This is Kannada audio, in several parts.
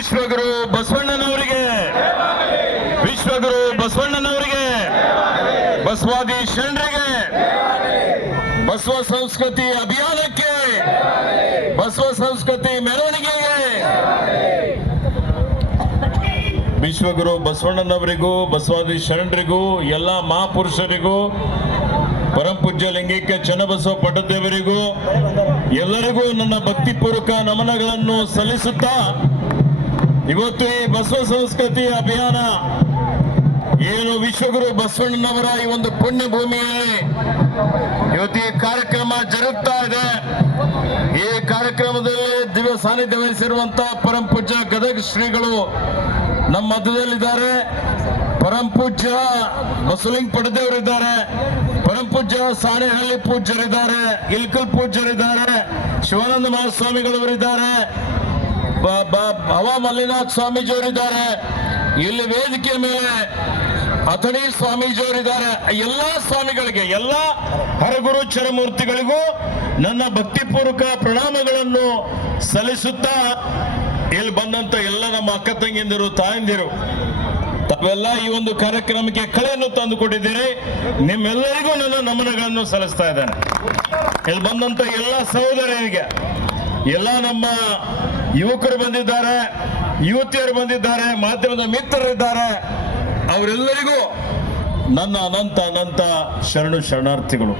ವಿಶ್ವಗುರು ಬಸವಣ್ಣನವರಿಗೆ, ವಿಶ್ವಗುರು ಬಸವಣ್ಣನವರಿಗೆ, ಬಸವಾದಿ ಶರಣರಿಗೆ, ಬಸವ ಸಂಸ್ಕೃತಿ ಅಭಿಯಾನಕ್ಕೆ, ಬಸವ ಸಂಸ್ಕೃತಿ ಮೆರವಣಿಗೆಗೆ, ವಿಶ್ವಗುರು ಬಸವಣ್ಣನವರಿಗೂ, ಬಸವಾದಿ ಶರಣರಿಗೂ, ಎಲ್ಲ ಮಹಾಪುರುಷರಿಗೂ, ಪರಂ ಪೂಜ್ಯ ಲಿಂಗೈಕ್ಯ ಚನ್ನಬಸವ ಪಟ್ಟದೇವರಿಗೂ ಎಲ್ಲರಿಗೂ ನನ್ನ ಭಕ್ತಿಪೂರ್ವಕ ನಮನಗಳನ್ನು ಸಲ್ಲಿಸುತ್ತಾ, ಇವತ್ತು ಈ ಬಸವ ಸಂಸ್ಕೃತಿ ಅಭಿಯಾನ ಏನು ವಿಶ್ವಗುರು ಬಸವಣ್ಣನವರ ಈ ಒಂದು ಪುಣ್ಯ ಭೂಮಿಯಲ್ಲಿ ಇವತ್ತು ಈ ಕಾರ್ಯಕ್ರಮ ಜರುಗ್ತಾ ಇದೆ. ಈ ಕಾರ್ಯಕ್ರಮದಲ್ಲಿ ದಿವ್ಯ ಸಾನ್ನಿಧ್ಯ ವಹಿಸಿರುವಂತಹ ಪರಂ ಪೂಜ್ಯ ಗದಗ ಶ್ರೀಗಳು ನಮ್ಮ ಮಧ್ಯದಲ್ಲಿದ್ದಾರೆ. ಪರಂ ಪೂಜ್ಯ ಬಸವಲಿಂಗ ಪಟ್ಟದೇವರಿದ್ದಾರೆ, ಪರಂ ಪೂಜ್ಯ ಸಾಣೆಹಳ್ಳಿ ಪೂಜ್ಯರಿದ್ದಾರೆ, ಇಲ್ಕಲ್ ಪೂಜ್ಯರಿದ್ದಾರೆ, ಶಿವಾನಂದ ಮಹಾಸ್ವಾಮಿಗಳವರಿದ್ದಾರೆ, ಭವ ಮಲ್ಲಿನಾಥ್ ಸ್ವಾಮೀಜಿಯವರಿದ್ದಾರೆ, ಇಲ್ಲಿ ವೇದಿಕೆ ಮೇಲೆ ಅಥಣಿ ಸ್ವಾಮೀಜಿಯವರಿದ್ದಾರೆ. ಎಲ್ಲ ಸ್ವಾಮಿಗಳಿಗೆ, ಎಲ್ಲ ಹರಗುರು ಚರಮೂರ್ತಿಗಳಿಗೂ ನನ್ನ ಭಕ್ತಿಪೂರ್ವಕ ಪ್ರಣಾಮಗಳನ್ನು ಸಲ್ಲಿಸುತ್ತಾ, ಇಲ್ಲಿ ಬಂದಂತ ಎಲ್ಲ ನಮ್ಮ ಅಕ್ಕ ತಂಗಿಯಂದಿರು, ತಾಯಂದಿರು, ತಾವೆಲ್ಲ ಈ ಒಂದು ಕಾರ್ಯಕ್ರಮಕ್ಕೆ ಕಳೆಯನ್ನು ತಂದುಕೊಟ್ಟಿದ್ದೀರಿ. ನಿಮ್ಮೆಲ್ಲರಿಗೂ ನನ್ನ ನಮನಗಳನ್ನು ಸಲ್ಲಿಸ್ತಾ ಇದ್ದೇನೆ. ಇಲ್ಲಿ ಬಂದಂತ ಎಲ್ಲ ಸಹೋದರರಿಗೆ, ಎಲ್ಲ ನಮ್ಮ ಯುವಕರು ಬಂದಿದ್ದಾರೆ, ಯುವತಿಯರು ಬಂದಿದ್ದಾರೆ, ಮಾಧ್ಯಮದ ಮಿತ್ರರಿದ್ದಾರೆ, ಅವರೆಲ್ಲರಿಗೂ ನನ್ನ ಅನಂತ ಅನಂತ ಶರಣಾರ್ಥಿಗಳು.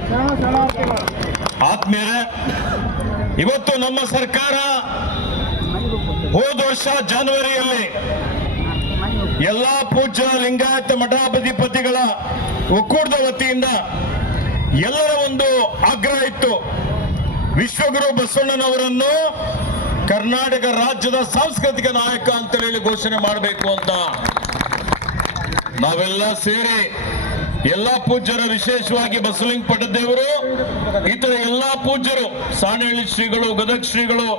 ಆತ್ಮೀಯರೇ, ಇವತ್ತು ನಮ್ಮ ಸರ್ಕಾರ ಹೋದ ವರ್ಷ ಜನವರಿಯಲ್ಲಿ ಎಲ್ಲಾ ಪೂಜ್ಯ ಲಿಂಗಾಯತ ಮಠಾಧಿಪತಿಗಳ ಒಕ್ಕೂಟದ ವತಿಯಿಂದ ಎಲ್ಲರ ಒಂದು ಆಗ್ರಹ ಇತ್ತು, ವಿಶ್ವಗುರು ಬಸವಣ್ಣನವರನ್ನು ಕರ್ನಾಟಕ ರಾಜ್ಯದ ಸಾಂಸ್ಕೃತಿಕ ನಾಯಕ ಅಂತ ಹೇಳಿ ಘೋಷಣೆ ಮಾಡಬೇಕು ಅಂತ ನಾವೆಲ್ಲ ಸೇರಿ ಎಲ್ಲಾ ಪೂಜ್ಯರು, ವಿಶೇಷವಾಗಿ ಬಸವಲಿಂಗ ಪಟ್ಟದೇವರು, ಇತರ ಎಲ್ಲಾ ಪೂಜ್ಯರು, ಸಾಣೆಹಳ್ಳಿ ಶ್ರೀಗಳು, ಗದಗ ಶ್ರೀಗಳು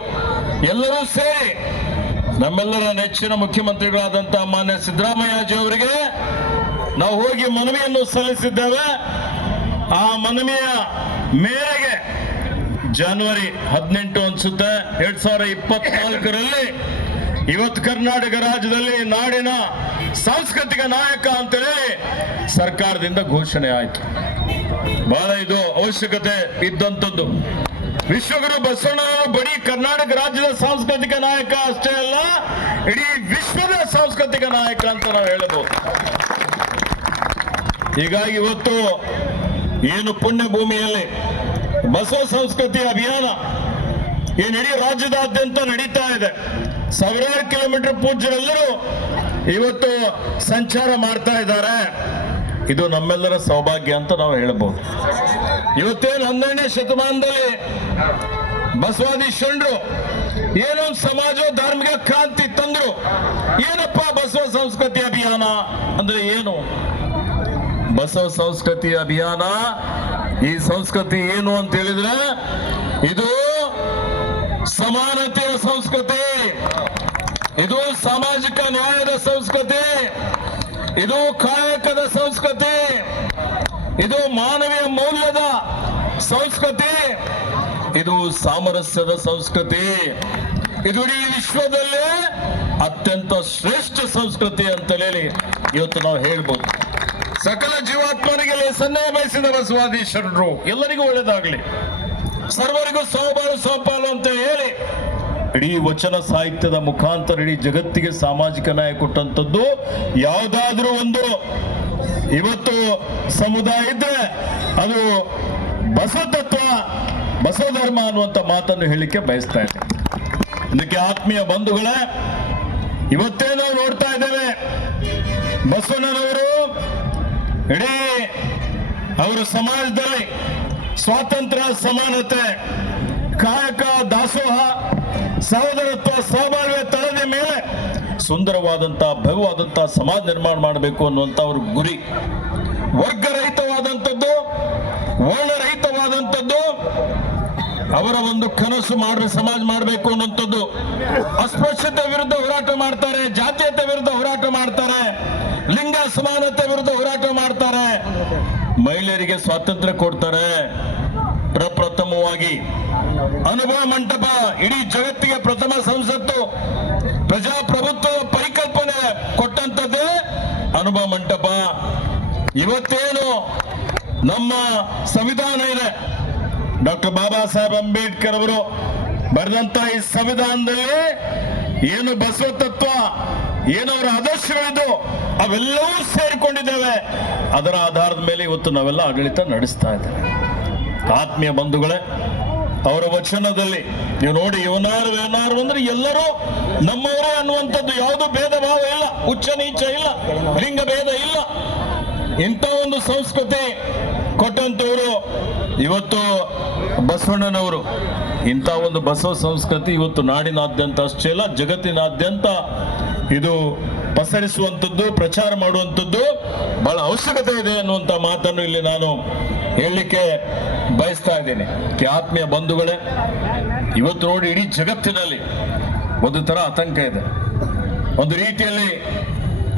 ಎಲ್ಲರೂ ಸೇರಿ ನಮ್ಮೆಲ್ಲರ ನೆಚ್ಚಿನ ಮುಖ್ಯಮಂತ್ರಿಗಳಾದಂತಹ ಮಾನ್ಯ ಸಿದ್ದರಾಮಯ್ಯಜಿ ಅವರಿಗೆ ನಾವು ಹೋಗಿ ಮನವಿಯನ್ನು ಸಲ್ಲಿಸಿದ್ದೇವೆ. ಆ ಮನವಿಯ ಮೇರೆಗೆ ಜನವರಿ 18 ಅನ್ಸುತ್ತೆ 2024ರಲ್ಲಿ ಇವತ್ತು ಕರ್ನಾಟಕ ರಾಜ್ಯದಲ್ಲಿ ನಾಡಿನ ಸಾಂಸ್ಕೃತಿಕ ನಾಯಕ ಅಂತೇಳಿ ಸರ್ಕಾರದಿಂದ ಘೋಷಣೆ ಆಯಿತು. ಬಹಳ ಇದು ಅವಶ್ಯಕತೆ ಇದ್ದಂಥದ್ದು. ವಿಶ್ವಗುರು ಬಸವಣ್ಣನವರು ಬರೀ ಕರ್ನಾಟಕ ರಾಜ್ಯದ ಸಾಂಸ್ಕೃತಿಕ ನಾಯಕ ಅಷ್ಟೇ ಅಲ್ಲ, ಇಡೀ ವಿಶ್ವದ ಸಾಂಸ್ಕೃತಿಕ ನಾಯಕ ಅಂತ ನಾವು ಹೇಳಬಹುದು. ಹೀಗಾಗಿ ಇವತ್ತು ಏನು ಪುಣ್ಯ ಭೂಮಿಯಲ್ಲಿ ಬಸವ ಸಂಸ್ಕೃತಿ ಅಭಿಯಾನ ಏನು ಇಡೀ ರಾಜ್ಯದಾದ್ಯಂತ ನಡೀತಾ ಇದೆ. ಸಾವಿರಾರು ಕಿಲೋಮೀಟರ್ ಪೂಜ್ಯರೆಲ್ಲರೂ ಇವತ್ತು ಸಂಚಾರ ಮಾಡ್ತಾ ಇದ್ದಾರೆ. ಇದು ನಮ್ಮೆಲ್ಲರ ಸೌಭಾಗ್ಯ ಅಂತ ನಾವು ಹೇಳಬಹುದು. ಇವತ್ತೇನು 12ನೇ ಶತಮಾನದಲ್ಲಿ ಬಸವಾದಿ ಶರಣರು ಏನೋ ಸಮಾಜ ಧಾರ್ಮಿಕ ಕ್ರಾಂತಿ ತಂದ್ರು. ಏನಪ್ಪ ಬಸವ ಸಂಸ್ಕೃತಿ ಅಭಿಯಾನ ಅಂದ್ರೆ ಏನು? ಬಸವ ಸಂಸ್ಕೃತಿ ಅಭಿಯಾನ, ಈ ಸಂಸ್ಕೃತಿ ಏನು ಅಂತ ಹೇಳಿದ್ರೆ ಇದು ಸಮಾನತೆಯ ಸಂಸ್ಕೃತಿ, ಇದು ಸಾಮಾಜಿಕ ನ್ಯಾಯದ ಸಂಸ್ಕೃತಿ, ಇದು ಕಾಯಕದ ಸಂಸ್ಕೃತಿ, ಇದು ಮಾನವೀಯ ಮೌಲ್ಯದ ಸಂಸ್ಕೃತಿ, ಇದು ಸಾಮರಸ್ಯದ ಸಂಸ್ಕೃತಿ, ಇದು ಇಡೀ ವಿಶ್ವದಲ್ಲೇ ಅತ್ಯಂತ ಶ್ರೇಷ್ಠ ಸಂಸ್ಕೃತಿ ಅಂತ ಹೇಳಿ ಇವತ್ತು ನಾವು ಹೇಳ್ಬೋದು. ಸಕಲ ಜೀವಾತ್ಮರಿಗೆ ಸನ್ನೆ ಬಯಸಿದ ಬಸವಾದಿ ಶರಣರು ಎಲ್ಲರಿಗೂ ಒಳ್ಳೆಯದಾಗಲಿ, ಸರ್ವರಿಗೂ ಸೌಬಾಳು ಸೌಪಾಲು ಅಂತ ಹೇಳಿ ಇಡೀ ವಚನ ಸಾಹಿತ್ಯದ ಮುಖಾಂತರ ಇಡೀ ಜಗತ್ತಿಗೆ ಸಾಮಾಜಿಕ ನ್ಯಾಯ ಕೊಟ್ಟಂತದ್ದು ಯಾವುದಾದ್ರೂ ಒಂದು ಇವತ್ತು ಸಮುದಾಯ ಇದ್ರೆ ಅದು ಬಸವ ತತ್ವ, ಬಸವ ಧರ್ಮ ಅನ್ನುವಂತ ಮಾತನ್ನು ಹೇಳಿಕೆ ಬಯಸ್ತಾ ಇದೆ. ಇದಕ್ಕೆ ಆತ್ಮೀಯ ಬಂಧುಗಳೇ, ಇವತ್ತೇ ನಾವು ನೋಡ್ತಾ ಇದ್ದೇವೆ ಬಸವಣ್ಣನವರು ಇಡೀ ಅವರ ಸಮಾಜದಲ್ಲಿ ಸ್ವಾತಂತ್ರ್ಯ, ಸಮಾನತೆ, ಕಾಯಕ, ದಾಸೋಹ, ಸಹೋದರತ್ವ, ಸಹಬಾಳ್ವೆ ತಳದ ಮೇಲೆ ಸುಂದರವಾದಂತಹ ಭವ್ಯವಾದಂತಹ ಸಮಾಜ ನಿರ್ಮಾಣ ಮಾಡಬೇಕು ಅನ್ನುವಂತ ಅವ್ರ ಗುರಿ. ವರ್ಗರಹಿತವಾದಂಥದ್ದು, ವರ್ಣರಹಿತವಾದಂಥದ್ದು ಅವರ ಒಂದು ಕನಸು. ಸಮಾಜ ಮಾಡಬೇಕು ಅನ್ನುವಂಥದ್ದು. ಅಸ್ಪೃಶ್ಯತೆ ವಿರುದ್ಧ ಹೋರಾಟ ಮಾಡ್ತಾರೆ, ಜಾತೀಯತೆ ವಿರುದ್ಧ ಹೋರಾಟ ಮಾಡ್ತಾರೆ, ಲಿಂಗ ಸಮಾನತೆ ವಿರುದ್ಧ ಹೋರಾಟ ಮಾಡ್ತಾರೆ, ಮಹಿಳೆಯರಿಗೆ ಸ್ವಾತಂತ್ರ್ಯ ಕೊಡ್ತಾರೆ. ಪ್ರಪ್ರಥಮವಾಗಿ ಅನುಭವ ಮಂಟಪ ಇಡೀ ಜಗತ್ತಿಗೆ ಪ್ರಥಮ ಸಂಸತ್ತು, ಪ್ರಜಾಪ್ರಭುತ್ವ ಇವತ್ತೇನು ನಮ್ಮ ಸಂವಿಧಾನ ಇದೆ, ಡಾಕ್ಟರ್ ಬಾಬಾ ಸಾಹೇಬ್ ಅಂಬೇಡ್ಕರ್ ಅವರು ಬರೆದಂತ ಈ ಸಂವಿಧಾನದಲ್ಲಿ ಏನು ಬಸವ ತತ್ವ, ಏನು ಅವರ ಆದರ್ಶಗಳಿದ್ದು ಅವೆಲ್ಲವೂ ಸೇರಿಕೊಂಡಿದ್ದೇವೆ. ಅದರ ಆಧಾರದ ಮೇಲೆ ಇವತ್ತು ನಾವೆಲ್ಲ ಆಡಳಿತ ನಡೆಸ್ತಾ ಇದ್ದೇವೆ. ಆತ್ಮೀಯ ಬಂಧುಗಳೇ, ಅವರ ವಚನದಲ್ಲಿ ನೀವು ನೋಡಿ, ಇವನಾರು ಅಂದ್ರೆ ಎಲ್ಲರೂ ನಮ್ಮವರೇ ಅನ್ನುವಂಥದ್ದು, ಯಾವುದು ಭೇದ ಭಾವ ಇಲ್ಲ, ಉಚ್ಚ ನೀಚ ಇಲ್ಲ, ಲಿಂಗ ಭೇದ ಇಲ್ಲ. ಇಂಥ ಒಂದು ಸಂಸ್ಕೃತಿ ಕೊಟ್ಟಂತವರು ಇವತ್ತು ಬಸವಣ್ಣನವರು. ಇಂಥ ಒಂದು ಬಸವ ಸಂಸ್ಕೃತಿ ಇವತ್ತು ನಾಡಿನಾದ್ಯಂತ ಅಷ್ಟೇ ಅಲ್ಲ, ಜಗತ್ತಿನಾದ್ಯಂತ ಇದು ಪಸರಿಸುವಂಥದ್ದು, ಪ್ರಚಾರ ಮಾಡುವಂಥದ್ದು ಬಹಳ ಅವಶ್ಯಕತೆ ಇದೆ ಅನ್ನುವಂಥ ಮಾತನ್ನು ಇಲ್ಲಿ ನಾನು ಹೇಳಲಿಕ್ಕೆ ಬಯಸ್ತಾ ಇದ್ದೇನೆ. ಆತ್ಮೀಯ ಬಂಧುಗಳೇ, ಇವತ್ತು ನೋಡಿ ಇಡೀ ಜಗತ್ತಿನಲ್ಲಿ ಒಂದು ತರ ಆತಂಕ ಇದೆ. ಒಂದು ರೀತಿಯಲ್ಲಿ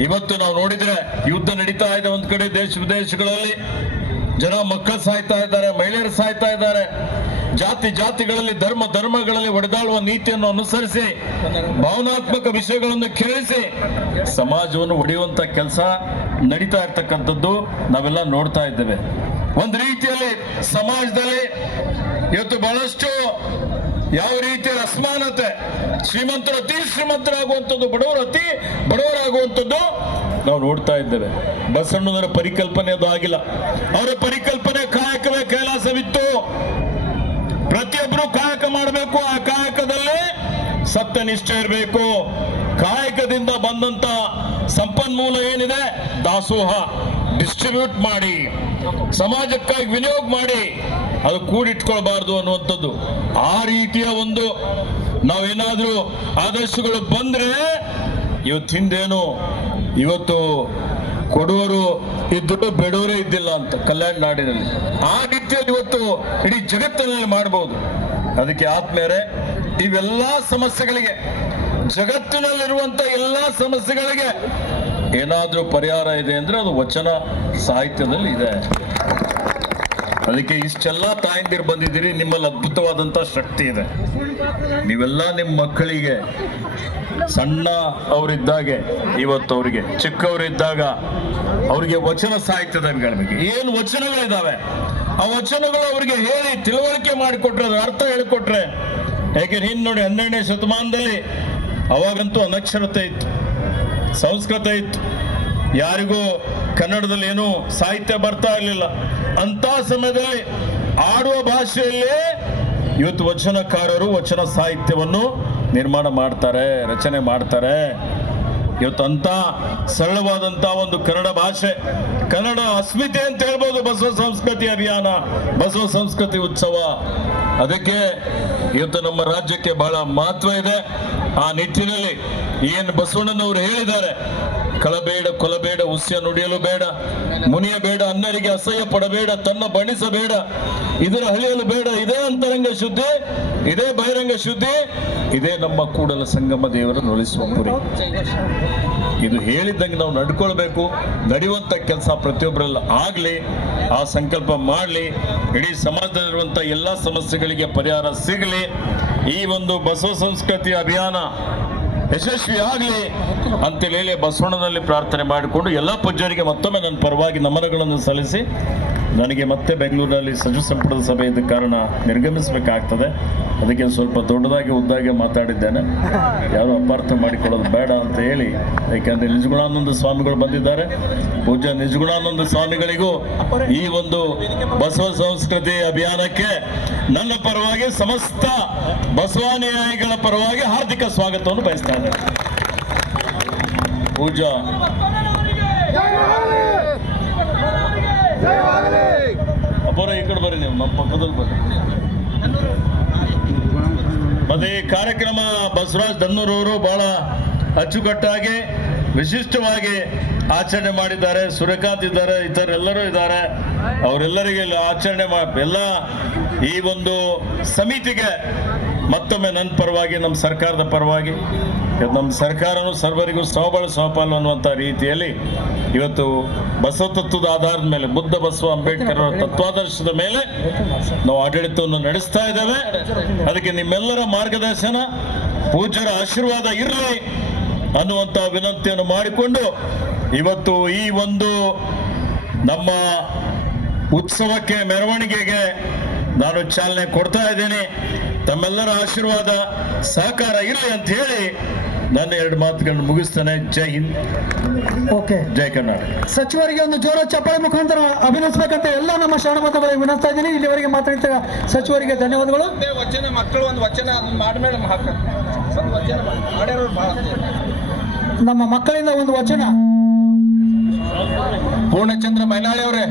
ಇವತ್ತು ನಾವು ನೋಡಿದ್ರೆ ಯುದ್ಧ ನಡೀತಾ ಇದೆ ಒಂದ್ ಕಡೆ, ದೇಶ ವಿದೇಶಗಳಲ್ಲಿ ಜನ ಮಕ್ಕಳು ಸಾಯ್ತಾ ಇದ್ದಾರೆ, ಮಹಿಳೆಯರು ಸಾಯ್ತಾ ಇದ್ದಾರೆ. ಜಾತಿಗಳಲ್ಲಿ ಧರ್ಮಗಳಲ್ಲಿ ಒಡೆದಾಳುವ ನೀತಿಯನ್ನು ಅನುಸರಿಸಿ ಭಾವನಾತ್ಮಕ ವಿಷಯಗಳನ್ನು ಕೇಳಿಸಿ ಸಮಾಜವನ್ನು ಒಡೆಯುವಂತ ಕೆಲಸ ನಡೀತಾ ಇರ್ತಕ್ಕಂಥದ್ದು ನಾವೆಲ್ಲ ನೋಡ್ತಾ ಇದ್ದೇವೆ. ಒಂದು ರೀತಿಯಲ್ಲಿ ಸಮಾಜದಲ್ಲಿ ಇವತ್ತು ಬಹಳಷ್ಟು ಯಾವ ರೀತಿಯ ಅಸಮಾನತೆ, ಶ್ರೀಮಂತರು ಅತಿ ಶ್ರೀಮಂತರಾಗುವಂಥದ್ದು, ಬಡವರು ಅತಿ ಬಡವರಾಗುವಂಥದ್ದು ನಾವು ನೋಡ್ತಾ ಇದ್ದೇವೆ. ಬಸವಣ್ಣನವರ ಪರಿಕಲ್ಪನೆ ಅದು ಆಗಿಲ್ಲ. ಅವರ ಪರಿಕಲ್ಪನೆ ಕಾಯಕವೇ ಕೈಲಾಸವಿತ್ತು. ಪ್ರತಿಯೊಬ್ಬರು ಕಾಯಕ ಮಾಡಬೇಕು, ಆ ಕಾಯಕದಲ್ಲಿ ಸತ್ಯನಿಷ್ಠೆ ಇರಬೇಕು. ಕಾಯಕದಿಂದ ಬಂದಂತ ಸಂಪನ್ಮೂಲ ಏನಿದೆ, ದಾಸೋಹ, ಡಿಸ್ಟ್ರಿಬ್ಯೂಟ್ ಮಾಡಿ, ಸಮಾಜಕ್ಕಾಗಿ ವಿನಿಯೋಗ ಮಾಡಿ, ಅದು ಕೂಡಿಟ್ಕೊಳ್ಬಾರ್ದು ಅನ್ನುವಂಥದ್ದು. ಆ ರೀತಿಯ ಒಂದು ನಾವೇನಾದ್ರೂ ಆದರ್ಶಗಳು ಬಂದ್ರೆ ಇವತ್ತು ಹಿಂದೇನು ಇವತ್ತು ಕೊಡುವರು ಇದ್ದರೂ ಬೇಡವರೇ ಇದ್ದಿಲ್ಲ ಅಂತ ಕಲ್ಯಾಣ ನಾಡಿನಲ್ಲಿ ಆ ರೀತಿಯಲ್ಲಿ ಇವತ್ತು ಇಡೀ ಜಗತ್ತಿನಲ್ಲಿ ಮಾಡಬಹುದು. ಅದಕ್ಕೆ ಆತ್ಮೀಯರೇ, ಇವೆಲ್ಲಾ ಸಮಸ್ಯೆಗಳಿಗೆ, ಜಗತ್ತಿನಲ್ಲಿರುವಂತ ಎಲ್ಲಾ ಸಮಸ್ಯೆಗಳಿಗೆ ಏನಾದ್ರೂ ಪರಿಹಾರ ಇದೆ ಅಂದ್ರೆ ಅದು ವಚನ ಸಾಹಿತ್ಯದಲ್ಲಿ ಇದೆ. ಅದಕ್ಕೆ ಇಷ್ಟೆಲ್ಲ ತಾಯಂದಿರು ಬಂದಿದ್ದೀರಿ, ನಿಮ್ಮಲ್ಲಿ ಅದ್ಭುತವಾದಂತ ಶಕ್ತಿ ಇದೆ. ನೀವೆಲ್ಲ ನಿಮ್ಮ ಮಕ್ಕಳಿಗೆ ಸಣ್ಣ ಅವರಿದ್ದಾಗೆ, ಇವತ್ತು ಅವರಿಗೆ ಚಿಕ್ಕವರಿದ್ದಾಗ ಅವರಿಗೆ ವಚನ ಸಾಹಿತ್ಯದ ಹೇಳ್ಬೇಕು. ಏನು ವಚನಗಳಿದ್ದಾವೆ ಆ ವಚನಗಳು ಅವರಿಗೆ ಹೇಳಿ ತಿಳುವಳಿಕೆ ಮಾಡಿಕೊಟ್ರೆ, ಅದರ ಅರ್ಥ ಹೇಳಿಕೊಟ್ರೆ. ಯಾಕೆಂದ್ರೆ ಹಿಂದೆ ನೋಡಿ 12ನೇ ಶತಮಾನದಲ್ಲಿ ಅವಾಗಂತೂ ಅನಕ್ಷರತೆ ಇತ್ತು, ಸಂಸ್ಕೃತ ಇತ್ತು, ಯಾರಿಗೂ ಕನ್ನಡದಲ್ಲಿ ಏನೂ ಸಾಹಿತ್ಯ ಬರ್ತಾ ಇರಲಿಲ್ಲ. ಅಂತ ಸಮಯದಲ್ಲಿ ಆಡುವ ಭಾಷೆಯಲ್ಲೇ ಇವತ್ತು ವಚನಕಾರರು ವಚನ ಸಾಹಿತ್ಯವನ್ನು ನಿರ್ಮಾಣ ಮಾಡ್ತಾರೆ, ರಚನೆ ಮಾಡ್ತಾರೆ. ಇವತ್ತು ಅಂತ ಸರಳವಾದಂತ ಒಂದು ಕನ್ನಡ ಭಾಷೆ, ಕನ್ನಡ ಅಸ್ಮಿತೆ ಅಂತ ಹೇಳ್ಬೋದು. ಬಸವ ಸಂಸ್ಕೃತಿ ಅಭಿಯಾನ, ಬಸವ ಸಂಸ್ಕೃತಿ ಉತ್ಸವ, ಅದಕ್ಕೆ ಇವತ್ತು ನಮ್ಮ ರಾಜ್ಯಕ್ಕೆ ಬಹಳ ಮಹತ್ವ ಇದೆ. ಆ ನಿಟ್ಟಿನಲ್ಲಿ ಏನು ಬಸವಣ್ಣನವರು ಹೇಳಿದ್ದಾರೆ, ಕಳಬೇಡ, ಕೊಲಬೇಡ, ಉಸ್ಯ ನುಡಿಯಲು ಬೇಡ, ಮುನಿಯಬೇಡ, ಅನ್ನರಿಗೆ ಅಸಹ್ಯ ಪಡಬೇಡ, ತನ್ನ ಬಣಿಸಬೇಡ, ಇದರ ಹಳಿಯಲು ಬೇಡ. ಇದೇ ಅಂತರಂಗ ಶುದ್ಧಿ, ಇದೇ ಬಹಿರಂಗ ಶುದ್ಧಿ, ಇದೇ ನಮ್ಮ ಕೂಡಲ ಸಂಗಮ ದೇವರ ನೊಲಿಸುವ ಗುರಿ. ಇದು ಹೇಳಿದ್ದಂಗೆ ನಾವು ನಡ್ಕೊಳ್ಬೇಕು. ನಡೆಯುವಂತ ಕೆಲಸ ಪ್ರತಿಯೊಬ್ಬರೆಲ್ಲ ಆಗ್ಲಿ, ಆ ಸಂಕಲ್ಪ ಮಾಡಲಿ. ಇಡೀ ಸಮಾಜದಲ್ಲಿರುವಂತ ಎಲ್ಲಾ ಸಮಸ್ಯೆಗಳಿಗೆ ಪರಿಹಾರ ಸಿಗಲಿ. ಈ ಒಂದು ಬಸವ ಸಂಸ್ಕೃತಿ ಅಭಿಯಾನ ಯಶಸ್ವಿ ಆಗಲಿ ಅಂತೇಳಿ ಹೇಳಿ ಬಸವಣ್ಣನಲ್ಲಿ ಪ್ರಾರ್ಥನೆ ಮಾಡಿಕೊಂಡು ಎಲ್ಲ ಪೂಜ್ಯರಿಗೆ ಮತ್ತೊಮ್ಮೆ ನನ್ನ ಪರವಾಗಿ ನಮನಗಳನ್ನು ಸಲ್ಲಿಸಿ, ನನಗೆ ಮತ್ತೆ ಬೆಂಗಳೂರಿನಲ್ಲಿ ಸಚಿವ ಸಂಪುಟದ ಸಭೆ ಇದ್ದ ಕಾರಣ ನಿರ್ಗಮಿಸಬೇಕಾಗ್ತದೆ. ಅದಕ್ಕೆ ಸ್ವಲ್ಪ ದೊಡ್ಡದಾಗಿ ಉದ್ದಾಗಿ ಮಾತಾಡಿದ್ದೇನೆ, ಯಾರು ಅಪಾರ್ಥ ಮಾಡಿಕೊಳ್ಳೋದು ಬೇಡ ಅಂತ ಹೇಳಿ. ಯಾಕೆಂದರೆ ನಿಜಗುಣಾನಂದ ಸ್ವಾಮಿಗಳು ಬಂದಿದ್ದಾರೆ. ಪೂಜ್ಯ ನಿಜಗುಣಾನಂದ ಸ್ವಾಮಿಗಳಿಗೂ ಈ ಒಂದು ಬಸವ ಸಂಸ್ಕೃತಿ ಅಭಿಯಾನಕ್ಕೆ ನನ್ನ ಪರವಾಗಿ, ಸಮಸ್ತ ಬಸವಾನುಯಾಯಿಗಳ ಪರವಾಗಿ ಹಾರ್ದಿಕ ಸ್ವಾಗತವನ್ನು ಬಯಸ್ತಾ ಇದ್ದೇನೆ. ಪೂಜಾ ಅಪರ ಈ ಕಡೆ ಬರ್ರಿ, ನೀವು ನಮ್ಮ ಪಕ್ಕದಲ್ಲಿ ಬರ್ರಿ. ಮತ್ತೆ ಈ ಕಾರ್ಯಕ್ರಮ ಬಸವರಾಜ್ ದನ್ನೂರವರು ಬಹಳ ಅಚ್ಚುಕಟ್ಟಾಗಿ ವಿಶಿಷ್ಟವಾಗಿ ಆಚರಣೆ ಮಾಡಿದ್ದಾರೆ. ಸೂರ್ಯಕಾಂತ್ ಇದ್ದಾರೆ, ಇತರೆಲ್ಲರೂ ಇದ್ದಾರೆ. ಅವರೆಲ್ಲರಿಗೆ ಆಚರಣೆ ಎಲ್ಲ ಈ ಒಂದು ಸಮಿತಿಗೆ ಮತ್ತೊಮ್ಮೆ ನನ್ನ ಪರವಾಗಿ, ನಮ್ಮ ಸರ್ಕಾರದ ಪರವಾಗಿ, ನಮ್ಮ ಸರ್ಕಾರನು ಸರ್ವರಿಗೂ ಸಮಬಾಳು ಸಮಪಾಲು ಅನ್ನುವಂಥ ರೀತಿಯಲ್ಲಿ ಇವತ್ತು ಬಸವ ತತ್ವದ ಆಧಾರದ ಮೇಲೆ, ಬುದ್ಧ ಬಸವ ಅಂಬೇಡ್ಕರ್ ಅವರ ತತ್ವಾದರ್ಶದ ಮೇಲೆ ನಾವು ಆಡಳಿತವನ್ನು ನಡೆಸ್ತಾ ಇದ್ದೇವೆ. ಅದಕ್ಕೆ ನಿಮ್ಮೆಲ್ಲರ ಮಾರ್ಗದರ್ಶನ, ಪೂಜ್ಯರ ಆಶೀರ್ವಾದ ಇರಲಿ ಅನ್ನುವಂಥ ವಿನಂತಿಯನ್ನು ಮಾಡಿಕೊಂಡು ಇವತ್ತು ಈ ಒಂದು ನಮ್ಮ ಉತ್ಸವಕ್ಕೆ ಮೆರವಣಿಗೆಗೆ ನಾನು ಚಾಲನೆ ಕೊಡ್ತಾ ಇದ್ದೀನಿ. ತಮ್ಮೆಲ್ಲರ ಆಶೀರ್ವಾದ ಸಹಕಾರ ಇರಲಿ ಅಂತ ಹೇಳಿ ನನ್ನ 2 ಮಾತುಗಳನ್ನು ಮುಗಿಸ್ತೇನೆ. ಜೈ ಹಿಂದ್, ಓಕೆ, ಜೈ ಕರ್ನಾಟಕ. ಸಚಿವರಿಗೆ ಒಂದು ಜೋರ ಚಪ್ಪಾಳೆ ಮುಖಾಂತರ ಅಭಿನಂದಿಸಬೇಕಂತ ಎಲ್ಲ ನಮ್ಮ ಶರಣಬಂಧುಗಳಿಗೆ ವಿನಂತಿಸ್ತಾ ಇದ್ದೀನಿ. ಇಲ್ಲಿವರೆಗೆ ಮಾತಾಡಿದ ಸಚಿವರಿಗೆ ಧನ್ಯವಾದಗಳು. ವಚನ ಮಕ್ಕಳು ಒಂದು ವಚನ ಮಾಡ್ಮೇಲೆ ವಚನ ಮಾಡ್ಯಾರ ನಮ್ಮ ಮಕ್ಕಳಿಂದ ಒಂದು ವಚನ. ಪೂರ್ಣಚಂದ್ರ ಮೈನಾಳಿ ಅವರೇ,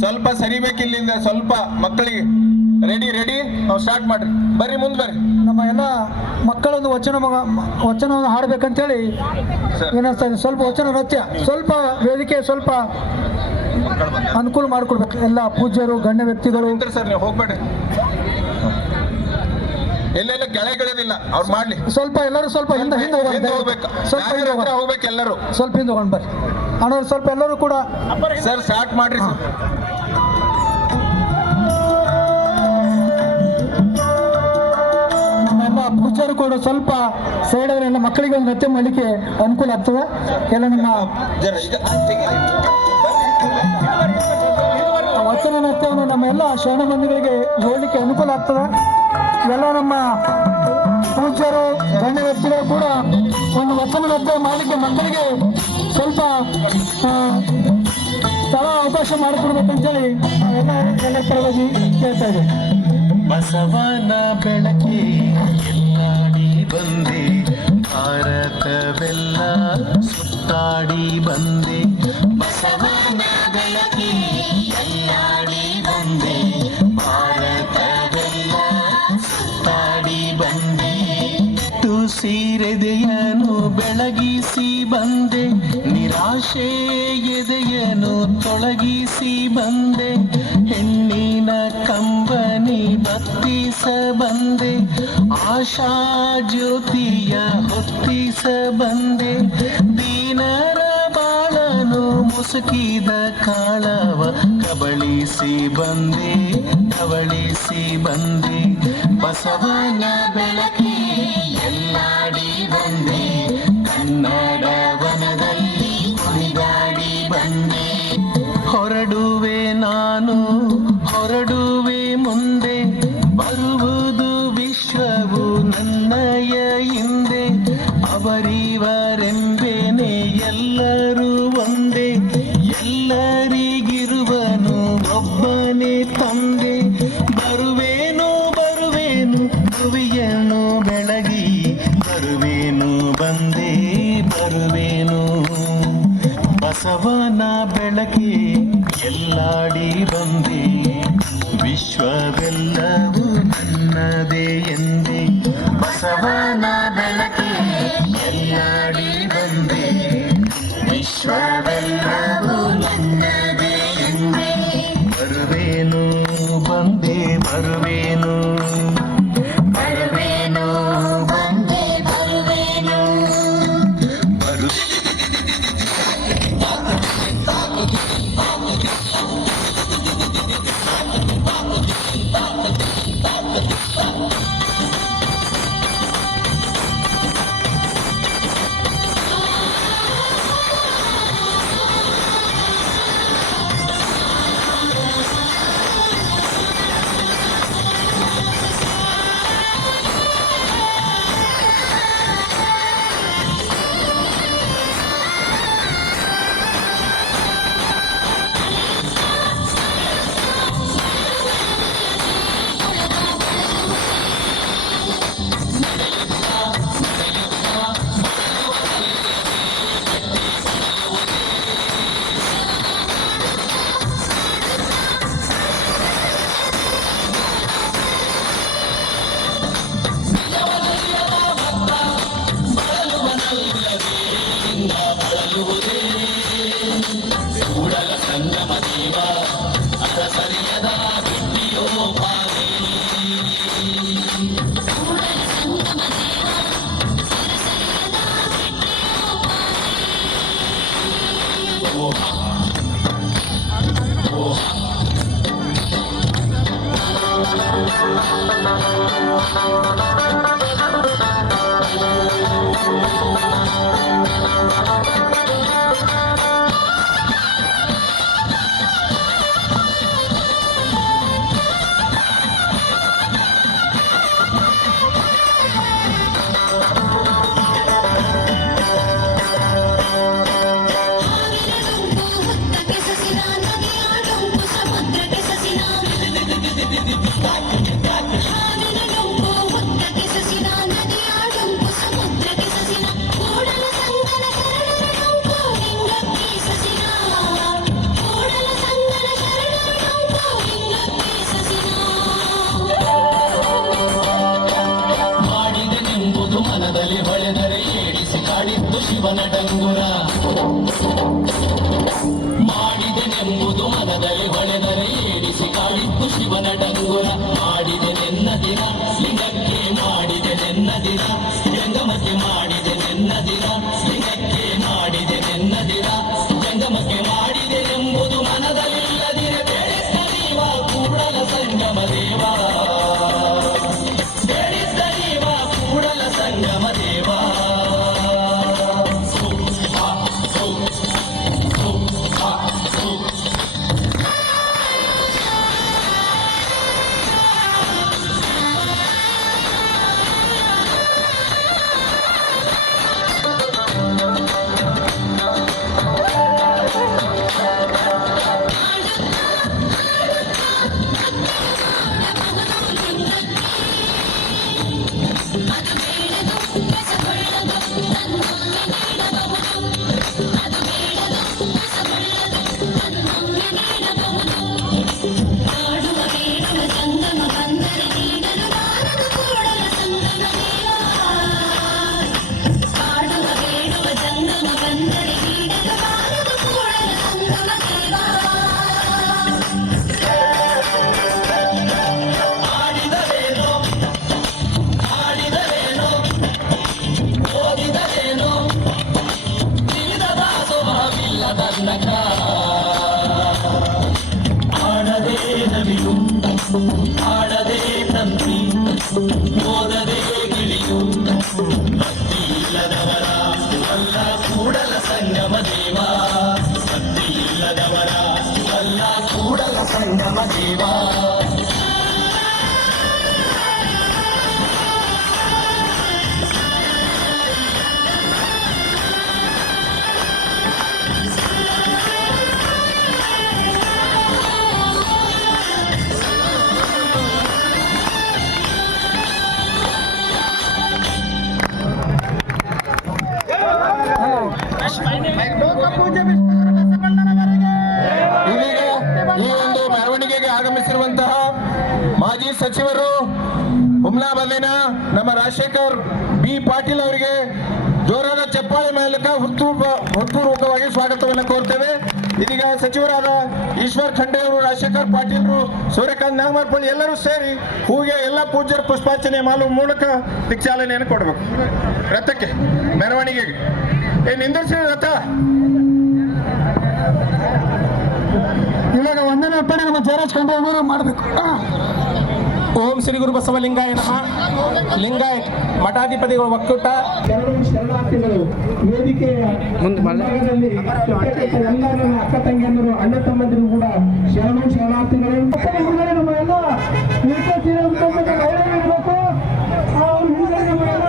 ಸ್ವಲ್ಪ ಸರಿಬೇಕಿಲ್ಲಿಂದ, ಸ್ವಲ್ಪ ಮಕ್ಕಳಿಗೆ ರೆಡಿ ನಾವು ಸ್ಟಾರ್ಟ್ ಮಾಡ್ರಿ. ಬರ್ರಿ, ಮುಂದೆ ಬರ್ರಿ. ನಮ್ಮ ಎಲ್ಲ ಮಕ್ಕಳೊಂದು ವಚನವನ್ನು ಹಾಡಬೇಕಂತೇಳಿ ವಿನಂತಿಸ್ತಾ ಇದ್ದೀನಿ. ಸ್ವಲ್ಪ ವಚನ ನೃತ್ಯ, ಸ್ವಲ್ಪ ವೇದಿಕೆ ಸ್ವಲ್ಪ ಅನುಕೂಲ ಮಾಡಿಕೊಡ್ಬೇಕು. ಎಲ್ಲ ಪೂಜ್ಯರು, ಗಣ್ಯ ವ್ಯಕ್ತಿಗಳು. ಸರ್ ನೀವು ಹೋಗ್ಬೇಡ್ರಿ, ಎಲ್ಲೆಲ್ಲ ಕೆಳಗಿಳಿದಿಲ್ಲ, ಅವ್ರು ಮಾಡ್ಲಿ. ಸ್ವಲ್ಪ ಎಲ್ಲರೂ ಸ್ವಲ್ಪ ಹಿಂದೆ ಹೋಗ್ಬೇಕು, ಸ್ವಲ್ಪ ಹೋಗ್ಬೇಕು ಎಲ್ಲರೂ. ಸ್ವಲ್ಪ ಹಿಂದೆ ಹೋಗೋಣ ಬರ್ರಿ ಅಣ್ಣವ್ರು. ಸ್ವಲ್ಪ ಎಲ್ಲರೂ ಕೂಡ ಸರ್ ಸ್ಟಾರ್ಟ್ ಮಾಡ್ರಿ ಸರ್. ನಮ್ಮೆಲ್ಲ ಪೂಜ್ಯರು ಕೂಡ ಸ್ವಲ್ಪ ಸೈಡ್ ಅವರೆಲ್ಲ ಮಕ್ಕಳಿಗೆ ಒಂದು ನೃತ್ಯ ಮಾಡಲಿಕ್ಕೆ ಅನುಕೂಲ ಆಗ್ತದೆ. ಎಲ್ಲ ನಮ್ಮ ವಚನ ನೃತ್ಯವನ್ನು ನಮ್ಮ ಎಲ್ಲ ಶರಣ ಬಂಧುಗಳಿಗೆ ನೋಡಲಿಕ್ಕೆ ಅನುಕೂಲ ಆಗ್ತದೆ. ಎಲ್ಲ ನಮ್ಮ ಪೂಜ್ಯರು, ಗಣ್ಯ ವ್ಯಕ್ತಿಗಳು ಕೂಡ ಒಂದು ವಚನ ನೃತ್ಯ ಮಾಡಲಿಕ್ಕೆ ಮಕ್ಕಳಿಗೆ ಸ್ವಲ್ಪ ಸ್ಥಳ ಅವಕಾಶ ಮಾಡಿಕೊಡ್ಬೇಕಂತೇಳಿ ಎಲ್ಲ ಪರವಾಗಿ ಕೇಳ್ತಾ ಇದ್ದೀವಿ. ಬಸವನ ಬೆಳಕಿ ಎಲ್ಲಾಡಿ ಬಂದೆ, ಭಾರತವೆಲ್ಲ ಸುತ್ತಾಡಿ ಬಂದೆ. ಬಸವನ ಬೆಳಕಿ ಎಲ್ಲಾಡಿ ಬಂದೆ, ಭಾರತವೆಲ್ಲ ಸುತ್ತಾಡಿ ಬಂದೆ. ಸೀರೆದೆಯನು ಬೆಳಗಿಸಿ ಬಂದೆ, ನಿರಾಶೆ ಎದೆಯನು ತೊಳಗಿಸಿ ಬಂದೆ. ಹೆಣ್ಣಿನ ಕಂಬನಿ ಬತ್ತಿಸ ಬಂದೆ, ಆಶಾ ಜ್ಯೋತಿಯ ಹೊತ್ತಿಸ ಬಂದೆ. ದೀನರ ಬಾಳನು ಮುಸುಕಿದ ಕಾಳವ ಕಬಳಿಸಿ ಬಂದೆ, ಕಬಳಿಸಿ ಬಂದೆ. ಬಸವನ ಬೆಳಕಿ ಎಲ್ಲಾಡಿ ಬಂದೆ, ಕನ್ನಡ ವನದಲ್ಲಿ ಕುಣಿದಾಡಿ ಬಂದೆ. ಹೊರಡುವೆ ನಾನು, ಹೊರಡುವೆ ಮುಂದೆ, ಬರುವುದು ವಿಶ್ವವು ನನ್ನಯ ಹಿಂದೆ. ಅವರಿವರೆಂಬೇನೆ ಎಲ್ಲರೂ ಒಂದೇ, ಎಲ್ಲರಿಗಿರುವನು ಒಬ್ಬನೇ ತಂದೆ. ಬರುವೇನು ಬರುವೇನು ಭುವಿಯನ್ನು ಬೆಳಗಿ, ಬರುವೇನು ಬಂದೇ ಬರುವೇನು. ಬಸವನ ಬೆಳಕಿ ಎಲ್ಲಾಡಿ ಬಂದೆ, ವಿಶ್ವವೆಲ್ಲವೂ ನನ್ನದೇ ಎಂದೆ. ಬಸವನ ಬೆಳಕಿ ಎಲ್ಲಾಡಿ ಬಂದೆ, ವಿಶ್ವವೆಲ್ಲವೂ ನನ್ನದೇ ಎಂದೆ. ಬರುವೇನು ಬಂದೆ ಬರುವೇನು, ಬರುವೇನು ಬಂದೆ ಬರುವೇನು. ಶಿವನ ಡಂಗುರ ಮಾಡಿದೆನೆಂಬುದು ಮನದಲ್ಲಿ ಹೊಳೆದರೆ ಏಡಿಸಿ ಕಾಡಿತ್ತು ಶಿವನ ಡಂಗುರ ಮಾಡಿದೆ ನೆನ್ನ ದಿನ ಲಿಂಗಕ್ಕೆ ಮಾಡಿದೆ ನೆನ್ನ ದಿನ ಜಂಗಮಕ್ಕೆ ಮಾಡಿದೆ ನೆನ್ನ ದಿನ ಲಿಂಗಕ್ಕೆ ಮಾಡಿದೆ ನೆನ್ನ ದಿನ ಜಂಗಮಕ್ಕೆ ಮಾಡಿದೆನೆಂಬುದು ಮನದಲ್ಲಿಲ್ಲದಿರೆ ಬೆಳೆದ ನೀವ ಕೂಡಲ ಸಂಗಮ ದೇವ ಬೆಳೆದ ನೀವ ಕೂಡಲ ಸಂಗಮ ದೇವ ಆಡದೆ ನವಿಲು ಆಡದೆ ತಂತಿ ಓದದೆ ಗಿಳಿಯು ಭಕ್ತಿ ಇಲ್ಲದವರ ಅಲ್ಲ ಕೂಡಲ ಸಂಗಮ ದೇವ ಭಕ್ತಿ ಇಲ್ಲದವರ ಅಲ್ಲ ಕೂಡಲ ಸಂಗಮ ದೇವ ಇದೀಗ ಈ ಒಂದು ಮೆರವಣಿಗೆಗೆ ಆಗಮಿಸಿರುವಂತಹ ಮಾಜಿ ಸಚಿವರು ಹುಮ್ನಾಬಾದಿನ ನಮ್ಮ ರಾಜಶೇಖರ್ ಬಿ ಪಾಟೀಲ್ ಅವರಿಗೆ ಜೋರಾದ ಚಪ್ಪಾಳೆ ಮೂಲಕ ಹೃತ್ಪೂರ್ವಕವಾಗಿ ಸ್ವಾಗತವನ್ನು ಕೋರ್ತೇವೆ. ಇದೀಗ ಸಚಿವರಾದ ಈಶ್ವರ್ ಖಂಡ್ರೆ ಅವರು, ರಾಜಶೇಖರ್ ಪಾಟೀಲ್ರು, ಸೂರ್ಯಕಾಂತ್ ನಾಗಮಾರ್ಪಳ್ಳಿ ಎಲ್ಲರೂ ಸೇರಿ ಹೂಗೆ ಎಲ್ಲ ಪೂಜ್ಯರ ಪುಷ್ಪಾರ್ಚನೆ ಮಾಡುವ ಮೂಲಕ ಚಾಲನೆಯನ್ನು ಕೊಡಬೇಕು. ರಥಕ್ಕೆ ಮೆರವಣಿಗೆಗೆ ನಿಂದಿರ್ಸಿ ರಥ. ಇವಾಗ ಒಂದನೇ ಅರ್ಪಣೆ ನಮ್ಮ ಜಯರಾಜ್ ಖಂಡ್ರೆ ಅವರು ಮಾಡಬೇಕು. ಓಂ ಶ್ರೀ ಗುರು ಬಸವಲಿಂಗಾಯ ನಮಃ. ಲಿಂಗಾಯತ್ ಮಠಾಧಿಪತಿಗಳು ಒಕ್ಕೂಟ ಶರಣಾರ್ಥಿಗಳು ವೇದಿಕೆಯ ಮುಂಭಾಗದಲ್ಲಿ ಎಲ್ಲ ನನ್ನ ಅಕ್ಕ ತಂಗಿಯಂದರು ಅಣ್ಣ ತಮ್ಮಂದಿರು ಕೂಡ ಶರಣಾರ್ಥಿಗಳು. ನಮ್ಮ ಎಲ್ಲ ಗೌರವ ಇರಬೇಕು. ಅವ್ರ ಹಿಂದೆ ನಮ್ಮ ಎಲ್ಲ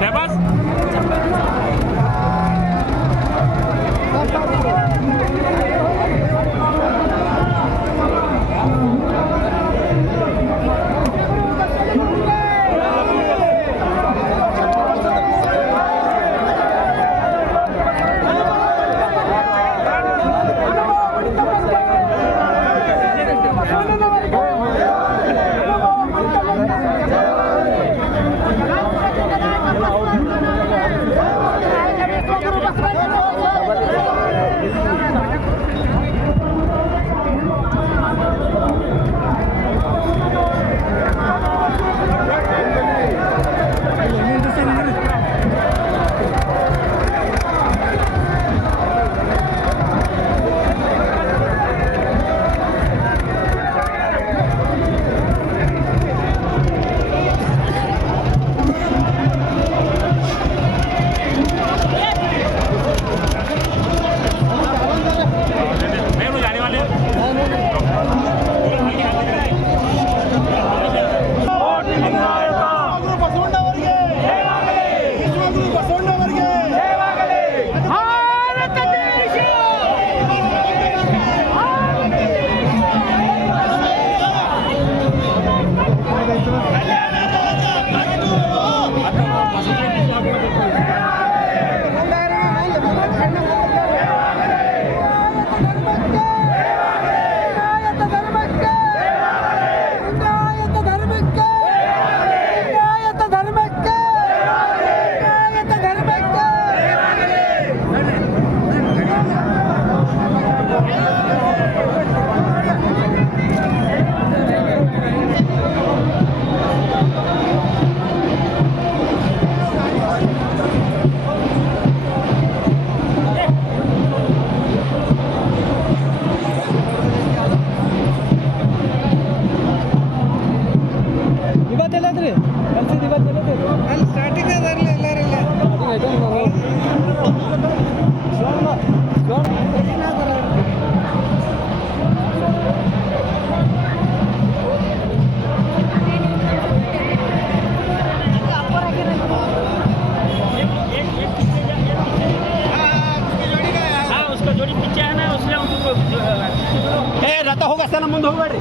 शहबाज ಮುಂದೆ ಹೋಗ್ಬೇಡ್ರಿ.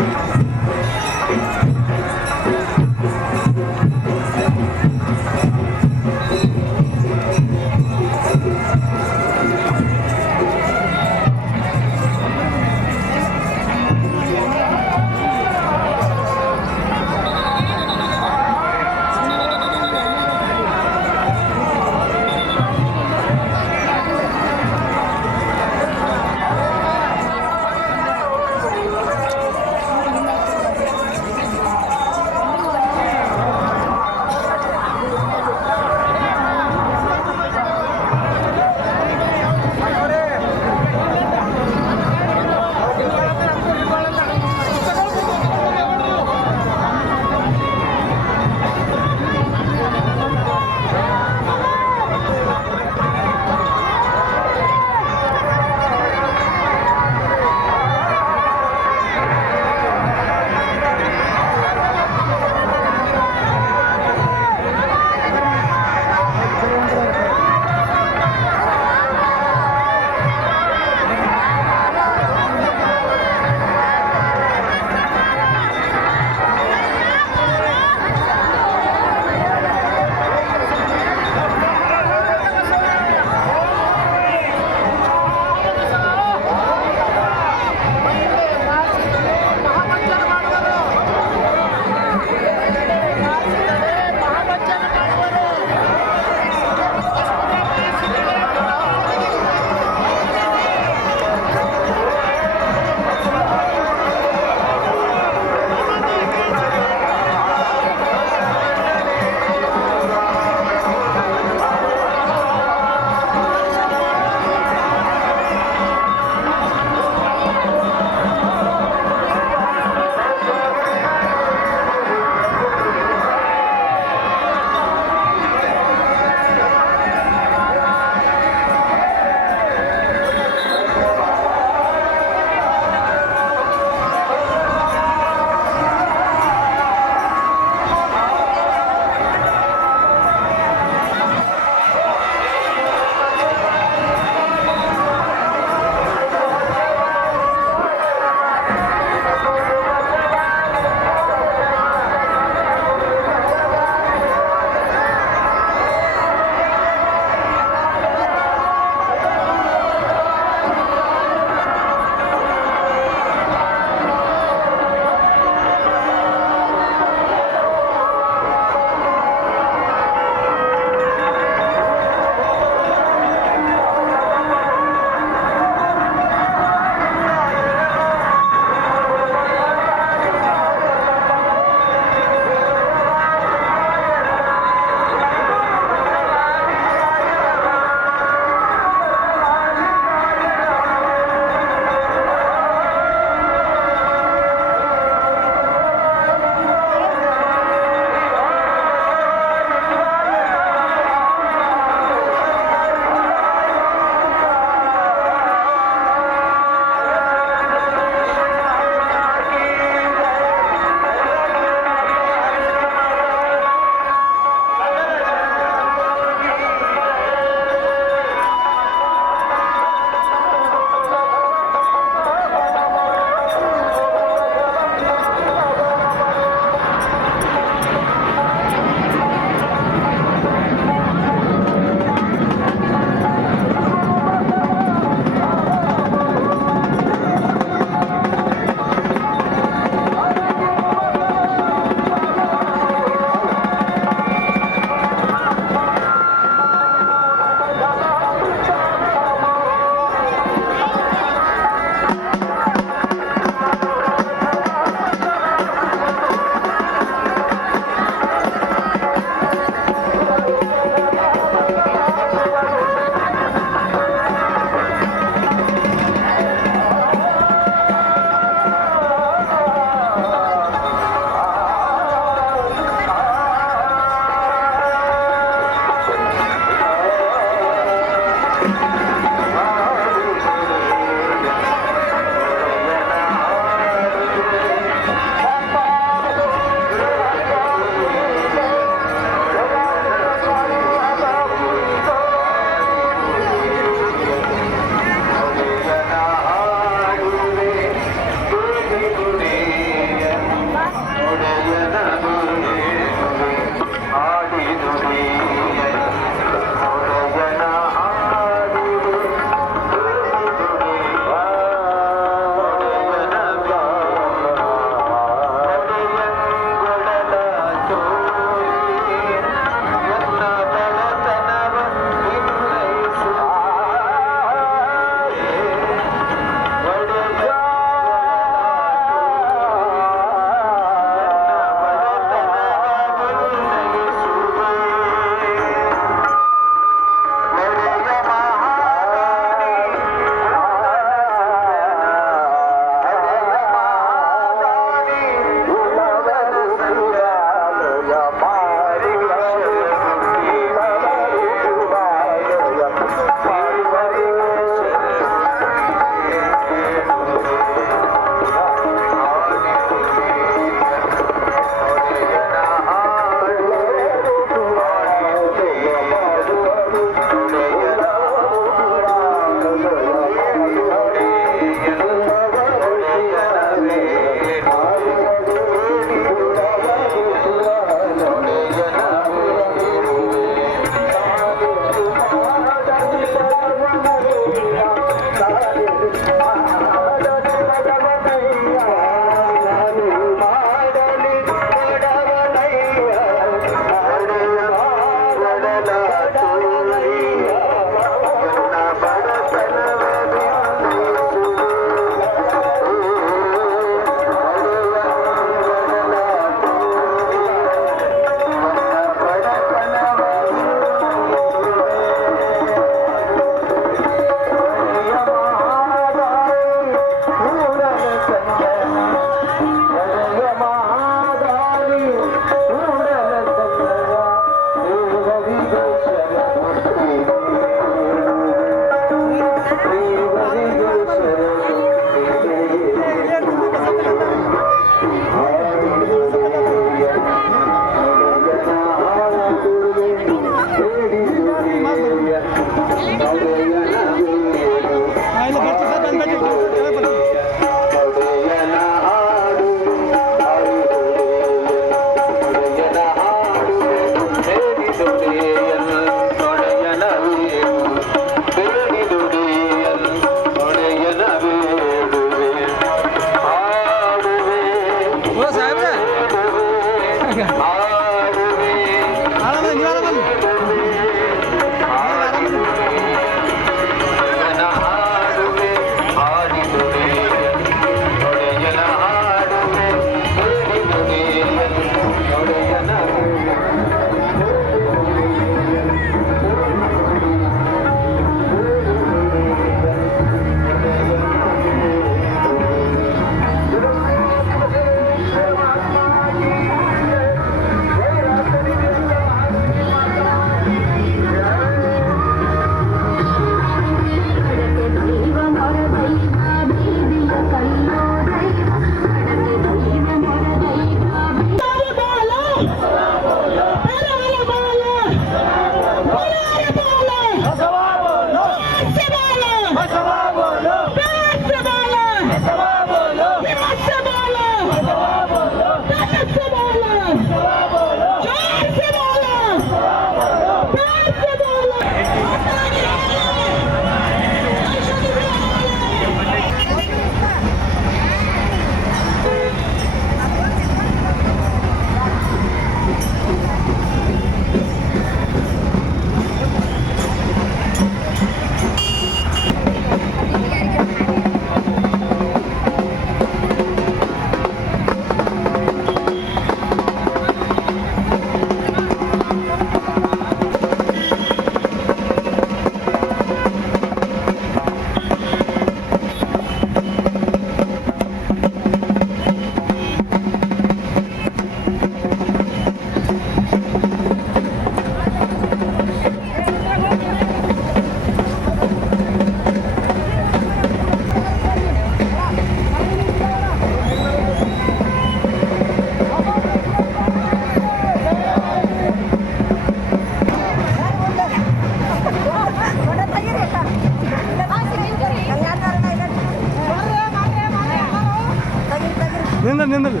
ನಿಂದ್ರಿ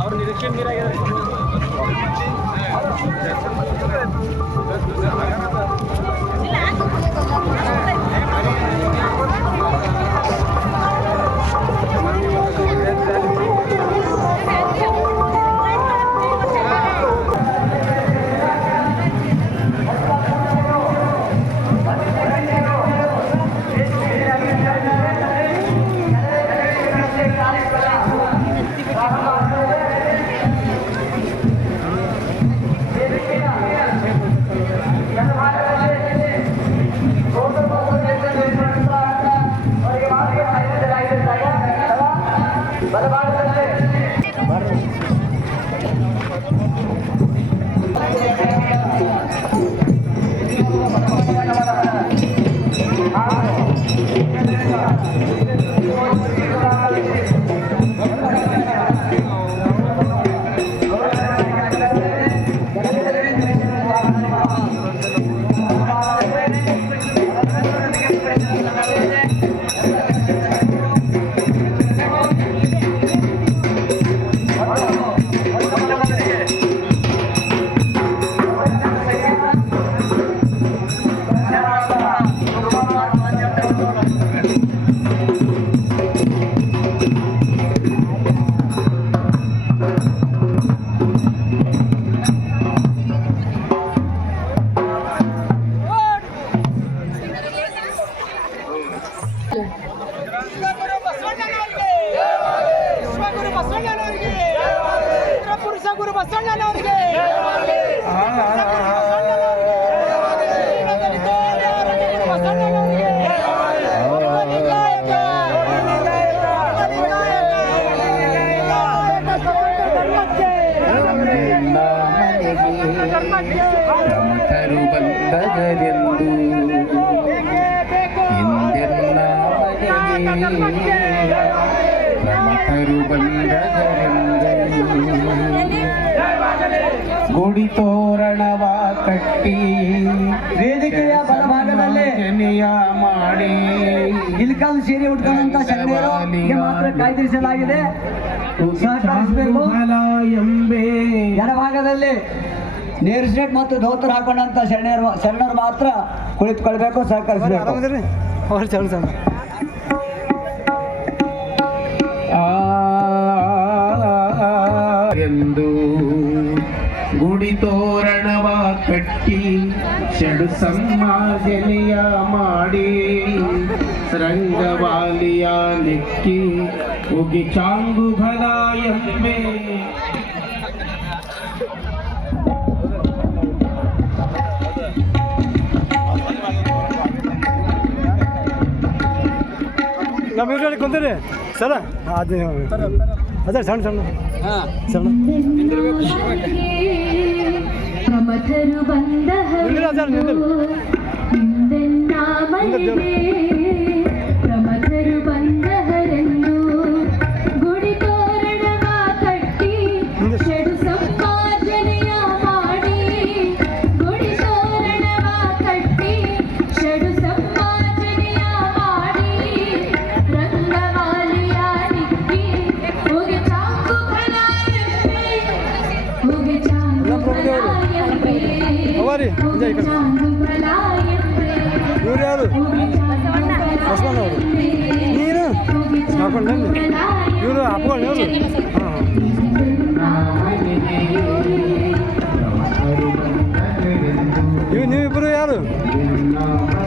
ಅವ್ರ ನಿರೀಕ್ಷೆ ನೀರಾಗಿದೆ. ಪ್ರಮಥರು ಬಂದರೆಂದು ಹಿಂದೆಲ್ಲ ಮನೆಗೆ ಪ್ರಮಥರು ಬಂದರೆಂದು ಗುಡಿ ತೋರಣವ ಕಟ್ಟಿ ವೇದಿಕೆಯ ಬಲಭಾಗದಲ್ಲಿ ಜನೆಯ ಮಾಡಿ ಇಲ್ಕಲ್ ಸೀರೆ ಉಟ್ಕೊಂಡಂತ ಶರಣರಿಗೆ ಮಾತ್ರ ಕಾಯ್ದಿರಿಸಲಾಗಿದೆ. ಸಹಕರಿಸಬೇಕು. ಎಂಬೆ ಎಡಭಾಗದಲ್ಲಿ ನೇರು ಶರ್ಟ್ ಮತ್ತು ಧೋತರ ಹಾಕೊಂಡಂತ ಶರಣರು ಮಾತ್ರ ಕುಳಿತುಕೊಳ್ಬೇಕು, ಸಹಕರಿಸಬೇಕು. ಎಂದು ಗುಡಿ ತೋರಣವ ಕಟ್ಟಿ ಷಡು ಸಮಾಜನೆಯ ಮಾಡಿ ರಂಗವಾಲಿಯ ನೆಕ್ಕಿ ಉಗಿ ಚಾಂಗು ಫಲ ಎಂಬೆ ನಮ್ಮ ಇದ್ರಲ್ಲಿ ಕುಂತೀರಿ ಸರ ಅದೇ ಅದೇ ಸಣ್ಣ ಸಣ್ಣ ಸಣ್ಣ ಪ್ರಮಥರು ಬಂದಹರು ಪ್ರಮಥರು ಬಂದಹರೆಂದು ಗುಡಿ ತೋರಣವ ಕಟ್ಟಿ ಷಡು ಸಂಪಾದನೆಯ ಮಾಡಿ ಗುಡಿ ತೋರಣವ ಕಟ್ಟಿ ಷಡು ಸಂಪಾದನೆಯ ಮಾಡಿ ರಂಗವಾಲಿಯ ನಿಕ್ಕಿ ಹೋಗಿ ಚಾಂಗು ಫಲ ಎಂಬೆ ಹೋಗಿ ಚಾಂಗು ಫಲ ಎಂಬೆ ಅವರಿ ಚಾಂಗು ಫಲ ಎಂಬೆ ಇವ್ರು ಯಾರು ಬಸವಣ್ಣ ಅವರು ನೀನು ಹಾಕೊಂಡು ಇವರು ಹಾಕೊಂಡು ಇವರು ಹಾಂ